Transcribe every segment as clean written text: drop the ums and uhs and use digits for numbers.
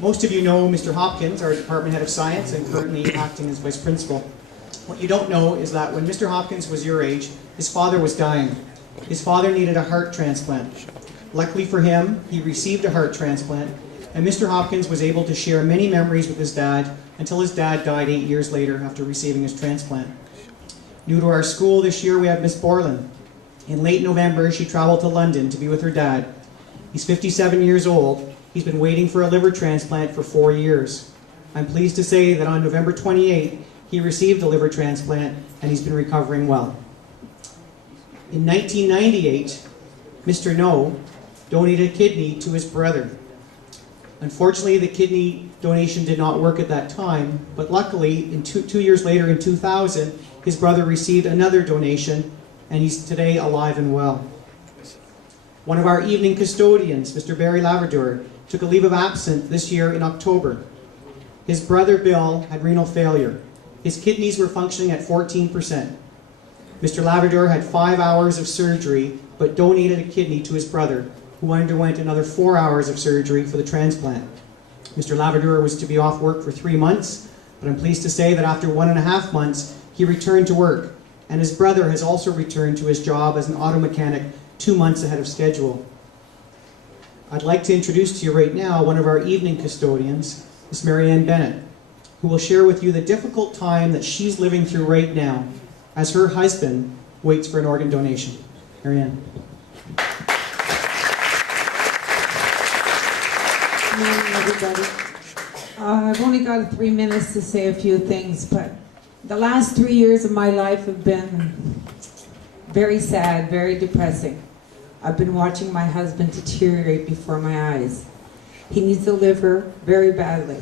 Most of you know Mr. Hopkins, our department head of science and currently acting as vice principal. What you don't know is that when Mr. Hopkins was your age, his father was dying. His father needed a heart transplant. Luckily for him, he received a heart transplant, and Mr. Hopkins was able to share many memories with his dad until his dad died 8 years later after receiving his transplant. New to our school this year, we have Miss Borland. In late November, she traveled to London to be with her dad. He's 57 years old. He's been waiting for a liver transplant for 4 years. I'm pleased to say that on November 28th, he received a liver transplant and he's been recovering well. In 1998, Mr. No donated a kidney to his brother. Unfortunately, the kidney donation did not work at that time, but luckily, two years later in 2000, his brother received another donation and he's today alive and well. One of our evening custodians, Mr. Barry Laverdure, took a leave of absence this year in October. His brother Bill had renal failure. His kidneys were functioning at 14%. Mr. Laverdure had 5 hours of surgery, but donated a kidney to his brother, who underwent another 4 hours of surgery for the transplant. Mr. Laverdure was to be off work for 3 months, but I'm pleased to say that after 1.5 months, he returned to work, and his brother has also returned to his job as an auto mechanic 2 months ahead of schedule. I'd like to introduce to you right now one of our evening custodians, Miss Marianne Bennett, who will share with you the difficult time that she's living through right now as her husband waits for an organ donation. Marianne. Good morning, everybody. I've only got 3 minutes to say a few things, but the last 3 years of my life have been very sad, very depressing. I've been watching my husband deteriorate before my eyes. He needs a liver very badly.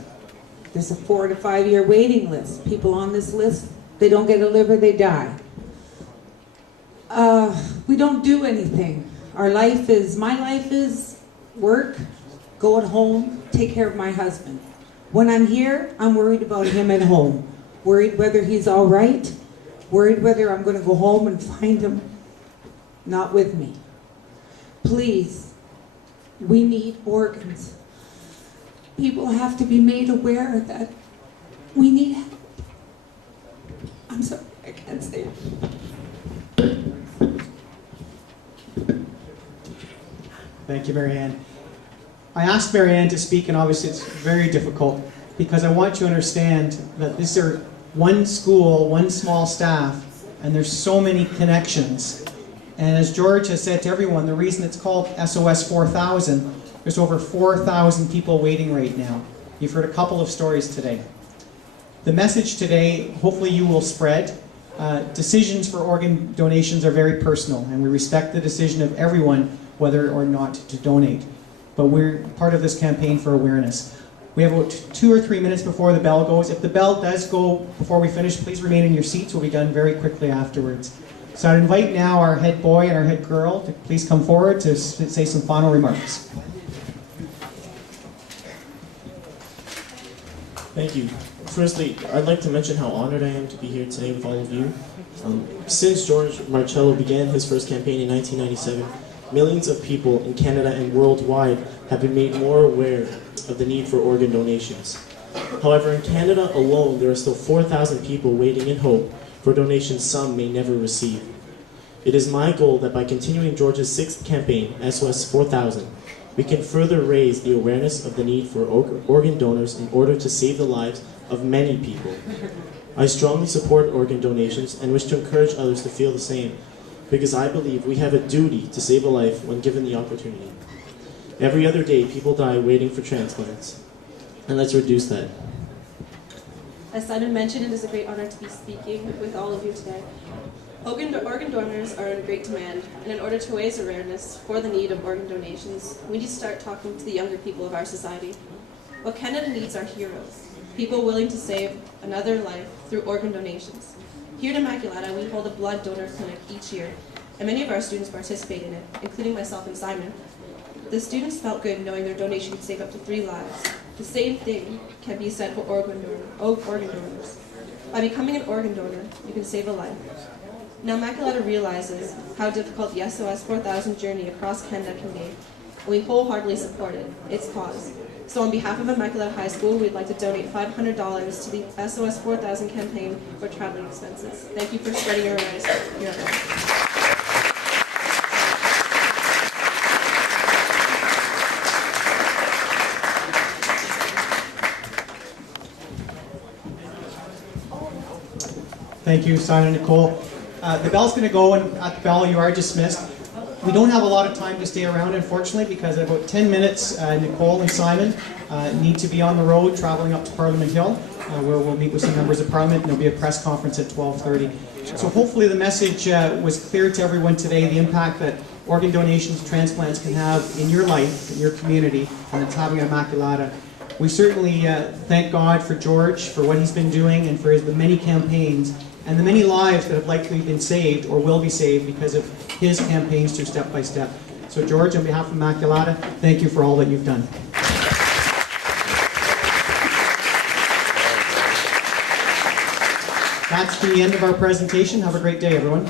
There's a 4 to 5 year waiting list. People on this list, they don't get a liver, they die. We don't do anything. My life is work, go at home, take care of my husband. When I'm here, I'm worried about him at home. Worried whether he's all right, worried whether I'm going to go home and find him not with me. Please, we need organs. People have to be made aware that we need help. I'm sorry, I can't say it. Thank you, Marianne. I asked Marianne to speak, and obviously it's very difficult because I want you to understand that these are one school, one small staff, and there's so many connections. And as George has said to everyone, the reason it's called SOS4000, there's over 4,000 people waiting right now. You've heard a couple of stories today. The message today, hopefully you will spread. Decisions for organ donations are very personal, and we respect the decision of everyone whether or not to donate. But we're part of this campaign for awareness. We have about 2 or 3 minutes before the bell goes. If the bell does go before we finish, please remain in your seats. We'll be done very quickly afterwards. So I'd invite now our head boy and our head girl to please come forward to say some final remarks. Thank you. Firstly, I'd like to mention how honored I am to be here today with all of you. Since George Marcello began his first campaign in 1997, millions of people in Canada and worldwide have been made more aware of the need for organ donations. However, in Canada alone, there are still 4,000 people waiting in hope for donations some may never receive. It is my goal that by continuing George's 6th campaign, SOS4000, we can further raise the awareness of the need for organ donors in order to save the lives of many people. I strongly support organ donations and wish to encourage others to feel the same, because I believe we have a duty to save a life when given the opportunity. Every other day, people die waiting for transplants, and let's reduce that. As Simon mentioned, it is a great honor to be speaking with all of you today. Organ donors are in great demand, and in order to raise awareness for the need of organ donations, we need to start talking to the younger people of our society. What Canada needs are heroes, people willing to save another life through organ donations. Here at Immaculata, we hold a blood donor clinic each year, and many of our students participate in it, including myself and Simon. The students felt good knowing their donation could save up to 3 lives. The same thing can be said for organ donors. By becoming an organ donor, you can save a life. Now, Immaculata realizes how difficult the SOS4000 journey across Canada can be, and we wholeheartedly support it, its cause. So on behalf of Immaculata High School, we'd like to donate $500 to the SOS4000 campaign for traveling expenses. Thank you for spreading your awareness here at home. Thank you, Simon and Nicole. The bell's going to go, and at the bell you are dismissed. We don't have a lot of time to stay around, unfortunately, because in about 10 minutes, Nicole and Simon need to be on the road traveling up to Parliament Hill, where we'll meet with some members of Parliament, and there'll be a press conference at 12:30. So hopefully the message was clear to everyone today, the impact that organ donations, transplants can have in your life, in your community, and it's having an Immaculata. We certainly thank God for George, for what he's been doing, and for the many campaigns, and the many lives that have likely been saved or will be saved because of his campaigns through Step by Step. So George, on behalf of Immaculata, thank you for all that you've done. That's the end of our presentation. Have a great day, everyone.